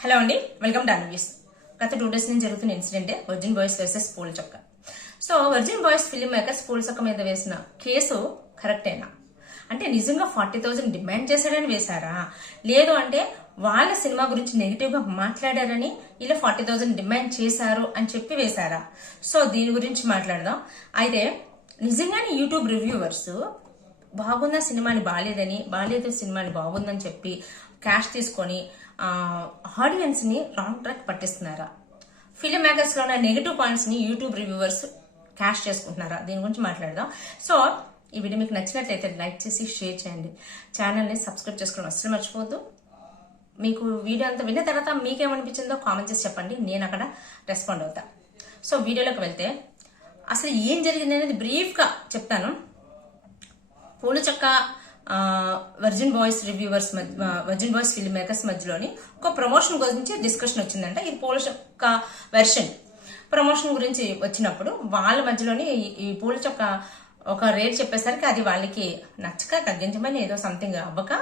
Hello అండి welcome to news. గత two days నుంచి జరుగుతున్న ఇన్సిడెంటే Virgin Boys versus Poolchokka. So Virgin Boys film makers Poolchokka మీద వేసిన కేసు కరెక్టేనా అంటే నిజంగా ఫార్టీ థౌజండ్ డిమాండ్ చేశాడని వేశారా? లేదు అంటే వాళ్ళ సినిమా గురించి నెగిటివ్గా మాట్లాడారని ఇలా ఫార్టీ థౌజండ్ డిమాండ్ చేశారు అని చెప్పి వేశారా? సో దీని గురించి మాట్లాడదాం. అయితే నిజంగానే యూట్యూబ్ రివ్యూవర్స్ బాగున్న సినిమాని బాగాలేదని బాగాలేదు సినిమాని బాగుందని చెప్పి క్యాష్ తీసుకొని ఆడియన్స్ని రాంగ్ ట్రాక్ పట్టిస్తున్నారా? ఫిలిం మేకర్స్లో ఉన్న నెగిటివ్ పాయింట్స్ని యూట్యూబ్ రివ్యూవర్స్ క్యాష్ చేసుకుంటున్నారా? దీని గురించి మాట్లాడదాం. సో ఈ వీడియో మీకు నచ్చినట్లయితే లైక్ చేసి షేర్ చేయండి. ఛానల్ని సబ్స్క్రైబ్ చేసుకోవడం అస్సలు మర్చిపోవద్దు. మీకు వీడియో అంతా విన్న తర్వాత మీకేమనిపించిందో కామెంట్ చేసి చెప్పండి. నేను అక్కడ రెస్పాండ్ అవుతా. సో వీడియోలోకి వెళ్తే అసలు ఏం జరిగింది అనేది బ్రీఫ్గా చెప్తాను. Poolchokka Virgin Boys reviewers Virgin Boys film makers మధ్యలోని ఒక ప్రమోషన్ గురించి డిస్కషన్ వచ్చిందంట. ఇది పూల యొక్క వెర్షన్ ప్రమోషన్ గురించి వచ్చినప్పుడు వాళ్ళ మధ్యలోని ఈ- ఈ యొక్క ఒక రేట్ చెప్పేసరికి అది వాళ్ళకి నచ్చక తగ్గించమని ఏదో సంథింగ్ అవ్వక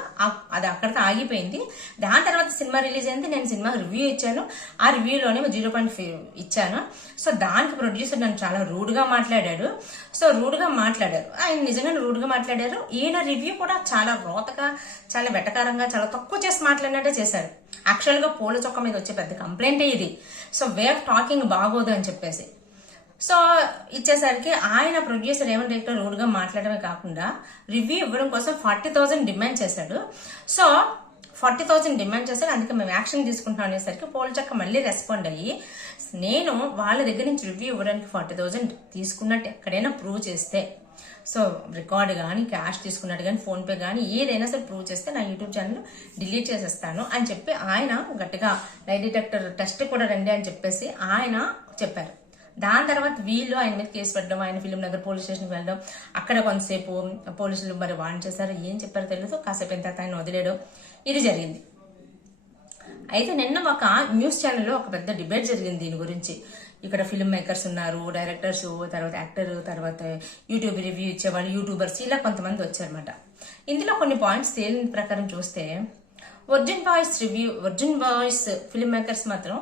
అది అక్కడితో ఆగిపోయింది. దాని తర్వాత సినిమా రిలీజ్ అయింది. నేను సినిమా రివ్యూ ఇచ్చాను. ఆ రివ్యూలోనే జీరో పాయింట్ ఫైవ్ ఇచ్చాను. సో దానికి ప్రొడ్యూసర్ నన్ను చాలా రూడ్గా మాట్లాడాడు. సో రూడ్గా మాట్లాడారు. ఆయన నిజంగానే రూడ్గా మాట్లాడారు. ఈయన రివ్యూ కూడా చాలా రోతగా చాలా వెటకారంగా చాలా తక్కువ చేసి మాట్లాడినట్టే చేశారు. యాక్చువల్గా పూల చొక్క మీద వచ్చే పెద్ద కంప్లైంటే ఇది. సో వే ఆఫ్ టాకింగ్ బాగోదు అని చెప్పేసి. సో ఇచ్చేసరికి ఆయన ప్రొడ్యూసర్ ఏమని డైరెక్టర్ రూడ్గా మాట్లాడమే కాకుండా రివ్యూ ఇవ్వడం కోసం ఫార్టీ థౌజండ్ డిమాండ్ చేశాడు. సో ఫార్టీ థౌసండ్ డిమాండ్ చేశారు. అందుకే మేము యాక్షన్ తీసుకుంటాం అనేసరికి పోల్చక్క మళ్ళీ రెస్పాండ్ అయ్యి నేను వాళ్ళ దగ్గర నుంచి రివ్యూ ఇవ్వడానికి ఫార్టీ థౌసండ్ తీసుకున్నట్టు ఎక్కడైనా ప్రూవ్ చేస్తే సో రికార్డ్ కానీ క్యాష్ తీసుకున్నట్టు కానీ ఫోన్పే కానీ ఏదైనా సరే ప్రూవ్ చేస్తే నా యూట్యూబ్ ఛానల్ డిలీట్ చేసేస్తాను అని చెప్పి ఆయన గట్టిగా లై డిటెక్టర్ టెస్ట్ కూడా రండి అని చెప్పేసి ఆయన చెప్పారు. దాని తర్వాత వీళ్ళు ఆయన మీద కేసు పెట్టడం ఆయన ఫిలిం నగర్ పోలీస్ స్టేషన్కి వెళ్ళడం. అక్కడ కొంతసేపు పోలీసులు మరి వాన్ చేశారు. ఏం చెప్పారో తెలియదు కాసేపు ఎంత ఆయన వదిలేయడం ఇది జరిగింది. అయితే నిన్న ఒక న్యూస్ ఛానల్లో ఒక పెద్ద డిబేట్ జరిగింది దీని గురించి. ఇక్కడ ఫిల్మ్ మేకర్స్ ఉన్నారు డైరెక్టర్స్ తర్వాత యాక్టర్ తర్వాత యూట్యూబ్ రివ్యూ ఇచ్చేవాళ్ళు యూట్యూబర్స్ ఇలా కొంతమంది వచ్చారన్నమాట. ఇందులో కొన్ని పాయింట్స్ తేలిన ప్రకారం చూస్తే Virgin Boys review Virgin Boys film makers మాత్రం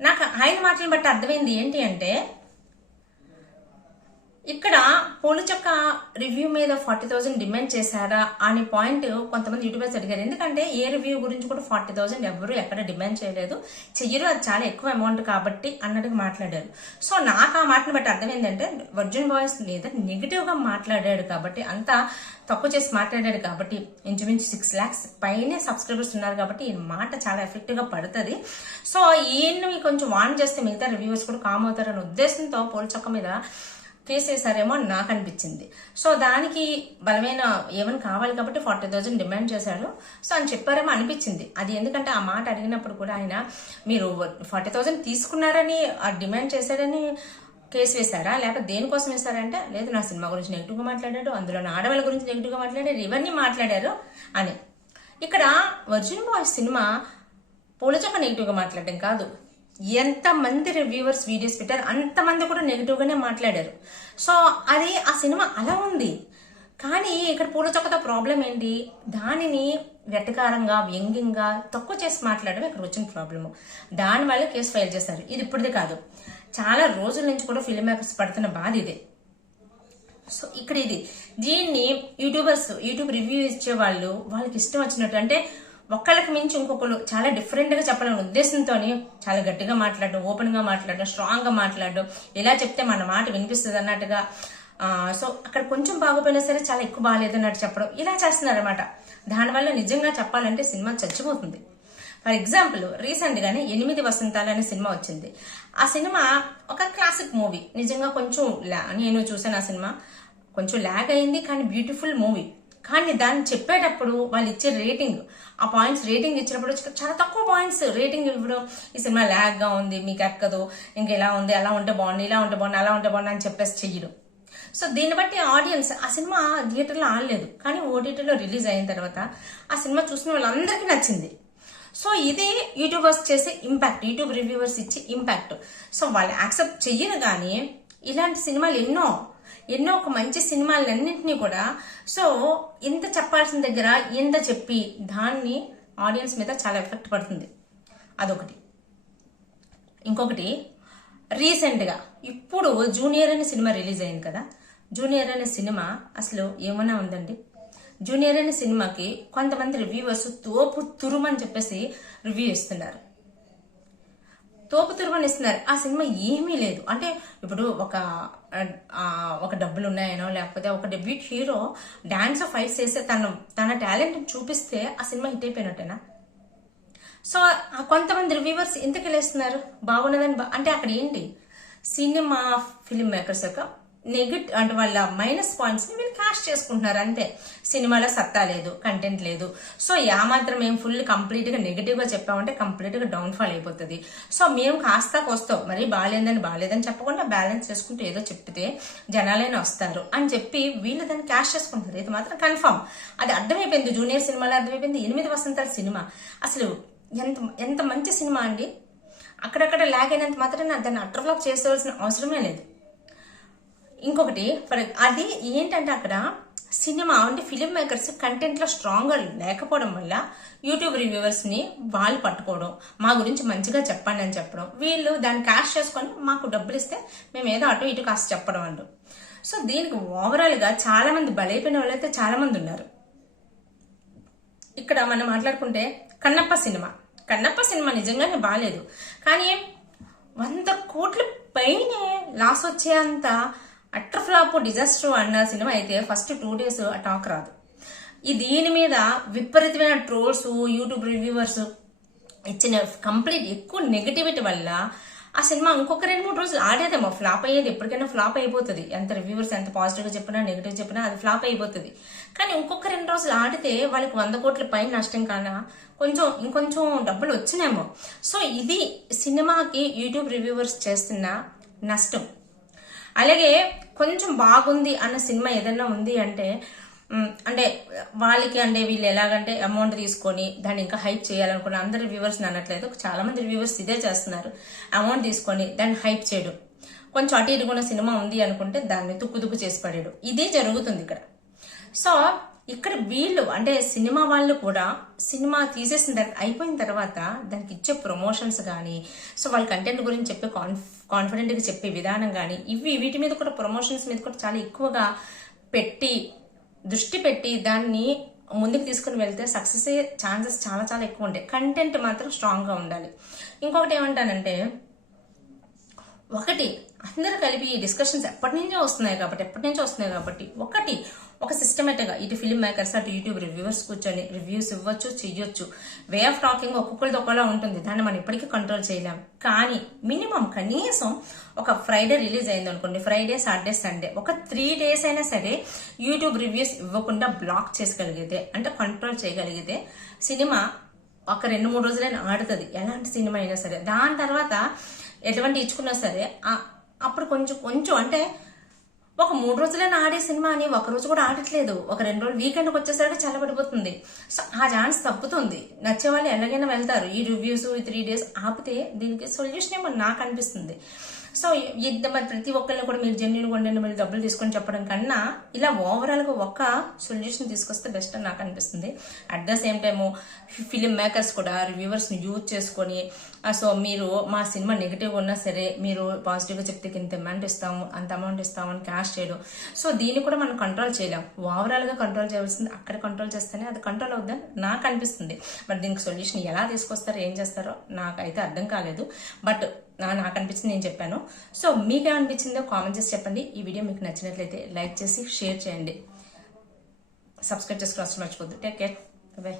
నాకు ఆయన మాటలను బట్టి అర్థమైంది ఏంటి అంటే ఇక్కడ పూల రివ్యూ మీద ఫార్టీ థౌసండ్ డిమాండ్ చేశారా అనే పాయింట్ కొంతమంది యూట్యూబర్స్ అడిగారు. ఎందుకంటే ఏ రివ్యూ గురించి కూడా ఫార్టీ థౌసండ్ ఎవరు ఎక్కడ డిమాండ్ చేయలేదు. చెయ్యరు అది చాలా ఎక్కువ అమౌంట్ కాబట్టి అన్నట్టుగా మాట్లాడారు. సో నాకు ఆ మాటను బట్టి అర్థం ఏంటంటే వర్జిన్ బాయ్స్ మీద నెగిటివ్గా మాట్లాడాడు కాబట్టి అంత తక్కువ చేసి మాట్లాడాడు కాబట్టి ఇంచుమించు సిక్స్ ల్యాక్స్ పైనే సబ్స్క్రైబర్స్ ఉన్నారు కాబట్టి ఈ మాట చాలా ఎఫెక్టివ్గా పడుతుంది. సో ఈయన్ని కొంచెం వాన్ చేస్తే మిగతా రివ్యూవర్స్ కూడా కామ్ అవుతారనే ఉద్దేశంతో పోల్చొక్క చొక్క మీద కేసు అని నాకు అనిపించింది. సో దానికి బలమైన ఏమని కావాలి కాబట్టి ఫార్టీ థౌజండ్ డిమాండ్ చేశాడు సో అని చెప్పారేమో అనిపించింది. అది ఎందుకంటే ఆ మాట అడిగినప్పుడు కూడా ఆయన మీరు ఫార్టీ థౌజండ్ తీసుకున్నారని ఆ డిమాండ్ చేశారని కేసు వేశారా? లేకపోతే దేనికోసం వేశారంటే లేదు నా సినిమా గురించి నెగిటివ్గా మాట్లాడాడు అందులో నా ఆడవాళ్ళ గురించి నెగిటివ్గా మాట్లాడారు ఇవన్నీ మాట్లాడారు అని. ఇక్కడ వర్జిన్ బాయ్ సినిమా పూలచొక్క నెగిటివ్గా మాట్లాడడం కాదు. ఎంతమంది రివ్యూవర్స్ వీడియోస్ పెట్టారు అంతమంది కూడా నెగిటివ్ గానే మాట్లాడారు. సో అది ఆ సినిమా అలా ఉంది. కానీ ఇక్కడ పూల చొక్కతో ప్రాబ్లం ఏంటి? దానిని వెటకారంగా వ్యంగ్యంగా తక్కువ చేసి మాట్లాడడం ఇక్కడ వచ్చిన ప్రాబ్లము దానివల్ల కేసు ఫైల్ చేశారు. ఇది ఇప్పుడుది కాదు. చాలా రోజుల నుంచి కూడా ఫిల్మ్ మేకర్స్ పడుతున్న బాధ ఇదే. సో ఇక్కడ ఇది. దీన్ని యూట్యూబర్స్ యూట్యూబ్ రివ్యూ ఇచ్చే వాళ్ళు వాళ్ళకి ఇష్టం వచ్చినట్టు అంటే ఒక్కళ్ళకి మించి ఇంకొకరు చాలా డిఫరెంట్గా చెప్పాలనే ఉద్దేశంతో చాలా గట్టిగా మాట్లాడడం ఓపెన్గా మాట్లాడడం స్ట్రాంగ్గా మాట్లాడడం ఇలా చెప్తే మన మాట వినిపిస్తుంది అన్నట్టుగా. సో అక్కడ కొంచెం బాగోపోయినా సరే చాలా ఎక్కువ బాగాలేదు అన్నట్టు చెప్పడం ఇలా చేస్తున్నారు అనమాట దానివల్ల నిజంగా చెప్పాలంటే సినిమా చచ్చిపోతుంది. ఫర్ ఎగ్జాంపుల్ రీసెంట్గానే ఎనిమిది వసంతాలు అనే సినిమా వచ్చింది. ఆ సినిమా ఒక క్లాసిక్ మూవీ నిజంగా కొంచెం లా- నేను చూసాను ఆ సినిమా. కొంచెం ల్యాగ్ అయింది కానీ బ్యూటిఫుల్ మూవీ కానీ దాన్ని చెప్పేటప్పుడు వాళ్ళు ఇచ్చే రేటింగ్ ఆ పాయింట్స్ రేటింగ్ ఇచ్చినప్పుడు చాలా తక్కువ పాయింట్స్ రేటింగ్ ఇవ్వడం. ఈ సినిమా ల్యాగ్గా ఉంది మీకు ఎక్కదు ఇంక ఇలా ఉంది అలా ఉంటే బాగుంది ఇలా ఉంటే బాగుంది అలా ఉంటే బాగుంది అని చెప్పేసి చెయ్యడం. సో దీన్ని బట్టి ఆడియన్స్ ఆ సినిమా థియేటర్లో ఆడలేదు. కానీ ఓటీటీలో రిలీజ్ అయిన తర్వాత ఆ సినిమా చూసిన వాళ్ళందరికీ నచ్చింది. సో ఇది యూట్యూబర్స్ చేసే ఇంపాక్ట్ యూట్యూబ్ రివ్యూవర్స్ ఇచ్చే ఇంపాక్ట్ సో వాళ్ళు యాక్సెప్ట్ చెయ్యను కానీ ఇలాంటి సినిమాలు ఎన్నో ఎన్నో ఒక మంచి సినిమాలన్నింటినీ కూడా. సో ఇంత చెప్పాల్సిన దగ్గర ఇంత చెప్పి దాన్ని ఆడియన్స్ మీద చాలా ఎఫెక్ట్ పడుతుంది. అదొకటి. ఇంకొకటి రీసెంట్గా ఇప్పుడు జూనియర్ అనే సినిమా రిలీజ్ అయింది కదా. జూనియర్ అనే సినిమా అసలు ఏమైనా ఉందండి? జూనియర్ అనే సినిమాకి కొంతమంది రివ్యూవర్స్ తోపు తురుమని చెప్పేసి రివ్యూ ఇస్తున్నారు. తోపు తురుమని ఇస్తున్నారు ఆ సినిమా ఏమీ లేదు. అంటే ఇప్పుడు ఒక ఒక డబ్బులు ఉన్నాయనో లేకపోతే ఒక డెబ్యూట్ హీరో డాన్స్ ఫైట్ చేస్తే తన తన టాలెంట్ చూపిస్తే ఆ సినిమా హిట్ అయిపోయినట్టేనా? సో కొంతమంది రివ్యూవర్స్ ఎందుకు వెళ్ళేస్తున్నారు? బాగున్నదని బా- అంటే అక్కడ ఏంటి? సినిమా ఫిల్మ్ మేకర్స్ యొక్క నెగిట్ అంటే వాళ్ళ మైనస్ పాయింట్స్ని వీళ్ళు క్యాష్ చేసుకుంటున్నారు అంతే. సినిమాలో సత్తా లేదు కంటెంట్ లేదు. సో యా మాత్రం మేము ఫుల్ కంప్లీట్గా నెగిటివ్గా చెప్పామంటే కంప్లీట్గా డౌన్ ఫాల్ అయిపోతుంది. సో మేము కాస్త కోస్తాం. మరి బాగాలేదని బాగాలేదని చెప్పకుండా బ్యాలెన్స్ చేసుకుంటూ ఏదో చెప్తే జనాలైనా వస్తారు అని చెప్పి వీళ్ళు దాన్ని క్యాష్ చేసుకుంటున్నారు. ఇది మాత్రం కన్ఫర్మ్ అది అర్థమైపోయింది. జూనియర్ సినిమాలో అర్థమైపోయింది. ఎనిమిది వసంతాల సినిమా. అసలు ఎంత ఎంత మంచి సినిమా అండి. అక్కడక్కడ లాగ్ అయినంత మాత్రం దాన్ని అట్రఫ్లాప్ చేసుకోవాల్సిన అవసరమే లేదు. ఇంకొకటి ఫర్ అది ఏంటంటే అక్కడ సినిమా అంటే ఫిలిం మేకర్స్ కంటెంట్లో స్ట్రాంగ్గా లేకపోవడం వల్ల యూట్యూబ్ రివ్యూవర్స్ని వాళ్ళు పట్టుకోవడం మా గురించి మంచిగా చెప్పండి అని చెప్పడం. వీళ్ళు దాన్ని క్యాష్ చేసుకొని మాకు డబ్బులు ఇస్తే మేము ఏదో అటు ఇటు కాస్త చెప్పడం అండు సో దీనికి ఓవరాల్గా చాలా మంది బలైపోయిన వాళ్ళైతే చాలా మంది ఉన్నారు. ఇక్కడ మనం మాట్లాడుకుంటే కన్నప్ప సినిమా. కన్నప్ప సినిమా నిజంగానే బాగాలేదు కానీ వంద కోట్ల పైనే లాస్ వచ్చేంత అట్టర్ ఫ్లాప్ డిజాస్టర్ అన్న సినిమా అయితే ఫస్ట్ టూ డేస్ టాక్ రాదు. ఈ దీని మీద విపరీతమైన ట్రోల్స్ యూట్యూబ్ రివ్యూవర్స్ ఇచ్చిన కంప్లీట్ ఎక్కువ నెగటివిటీ వల్ల ఆ సినిమా ఇంకొక రెండు మూడు రోజులు ఆడేదేమో ఫ్లాప్ అయ్యేది ఎప్పటికైనా ఫ్లాప్ అయిపోతుంది. ఎంత రివ్యూవర్స్ ఎంత పాజిటివ్గా చెప్పినా నెగిటివ్ చెప్పినా అది ఫ్లాప్ అయిపోతుంది. కానీ ఇంకొక రెండు రోజులు ఆడితే వాళ్ళకి వంద కోట్ల పైన నష్టం కానా కొంచెం ఇంకొంచెం డబ్బులు వచ్చినేమో. సో ఇది సినిమాకి యూట్యూబ్ రివ్యూవర్స్ చేస్తున్న నష్టం. అలాగే కొంచెం బాగుంది అన్న సినిమా ఏదైనా ఉంది అంటే అంటే వాళ్ళకి అంటే వీళ్ళు ఎలాగంటే అమౌంట్ తీసుకొని దాన్ని ఇంకా హైప్ చేయాలనుకున్న అందరు వ్యూవర్స్ అనట్లేదు చాలా మంది వ్యూవర్స్ ఇదే చేస్తున్నారు. అమౌంట్ తీసుకొని దాన్ని హైప్ చేయడం. కొంచెం అటు ఇరుగున్న సినిమా ఉంది అనుకుంటే దాన్ని తుక్కు తుక్కు చేసి పడేయడం. ఇదే జరుగుతుంది ఇక్కడ. సో ఇక్కడ వీళ్ళు అంటే సినిమా వాళ్ళు కూడా సినిమా తీసేసిన తర్వాత అయిపోయిన తర్వాత దానికి ఇచ్చే ప్రమోషన్స్ కానీ సో వాళ్ళ కంటెంట్ గురించి చెప్పే కాన్ఫ్ కాన్ఫిడెంట్గా చెప్పే విధానం కానీ ఇవి వీటి మీద కూడా ప్రమోషన్స్ మీద కూడా చాలా ఎక్కువగా పెట్టి దృష్టి పెట్టి దాన్ని ముందుకు తీసుకుని వెళ్తే సక్సెస్ అయ్యే ఛాన్సెస్ చాలా చాలా ఎక్కువ ఉంటాయి. కంటెంట్ మాత్రం స్ట్రాంగ్గా ఉండాలి. ఇంకొకటి ఏమంటానంటే ఒకటి అందరూ కలిపి డిస్కషన్స్ ఎప్పటి నుంచో వస్తున్నాయి కాబట్టి ఎప్పటి నుంచో వస్తున్నాయి కాబట్టి ఒకటి ఒక సిస్టమేటిక్గా ఇటు ఫిల్మ్ మేకర్స్ అటు యూట్యూబ్ రివ్యూవర్స్ కూర్చొని రివ్యూస్ ఇవ్వచ్చు చెయ్యొచ్చు. వే ఆఫ్ టాకింగ్ ఒక్కొక్కరిది ఒకలా ఉంటుంది. దాన్ని మనం ఇప్పటికీ కంట్రోల్ చేయలేం. కానీ మినిమం కనీసం ఒక ఫ్రైడే రిలీజ్ అయింది అనుకోండి. ఫ్రైడే సాటర్డే సండే ఒక త్రీ డేస్ అయినా సరే యూట్యూబ్ రివ్యూస్ ఇవ్వకుండా బ్లాక్ చేసుకోగలిగితే అంటే కంట్రోల్ చేయగలిగితే సినిమా ఒక రెండు మూడు రోజులైనా ఆడుతుంది. ఎలాంటి సినిమా అయినా సరే. దాని తర్వాత ఎటువంటి ఇచ్చుకున్నా సరే అప్పుడు కొంచెం కొంచెం అంటే ఒక మూడు రోజులైనా ఆడే సినిమా అని ఒక రోజు కూడా ఆడట్లేదు. ఒక రెండు రోజులు వీకెండ్కి వచ్చేసరికి చల్లబడిపోతుంది. సో ఆ ఛాన్స్ తప్పుతుంది నచ్చే వాళ్ళు ఎలాగైనా వెళ్తారు. ఈ రివ్యూస్ ఈ త్రీ డేస్ ఆపితే దీనికి సొల్యూషన్ ఏమో నాకు అనిపిస్తుంది. సో ఇద్దరు మరి ప్రతి ఒక్కరిని కూడా మీరు జెన్యున్ ఉండండి మీరు డబ్బులు తీసుకొని చెప్పడం కన్నా ఇలా ఓవరాల్గా ఒక ఒక్క సొల్యూషన్ తీసుకొస్తే బెస్ట్ అని నాకు అనిపిస్తుంది. At the same time film makers కూడా రివ్యూవర్స్ని యూజ్ చేసుకొని సో మీరు మా సినిమా నెగిటివ్ ఉన్నా సరే మీరు పాజిటివ్గా చెప్తే ఇంత అమౌంట్ ఇస్తాము అంత అమౌంట్ ఇస్తాము అని క్యాష్ చేయడం. సో దీన్ని కూడా మనం కంట్రోల్ చేయలేం. ఓవరాల్గా కంట్రోల్ చేయవలసింది అక్కడ కంట్రోల్ చేస్తేనే అది కంట్రోల్ అవుద్దని నాకు అనిపిస్తుంది. మరి దీనికి సొల్యూషన్ ఎలా తీసుకొస్తారో ఏం చేస్తారో నాకైతే అర్థం కాలేదు. బట్ నాకు అనిపించింది నేను చెప్పాను. సో మీకేమనిపించిందో కామెంట్ చేసి చెప్పండి. ఈ వీడియో మీకు నచ్చినట్లయితే లైక్ చేసి షేర్ చేయండి. సబ్స్క్రైబ్ చేసుకోవడం మర్చిపోద్దు. Take care. బై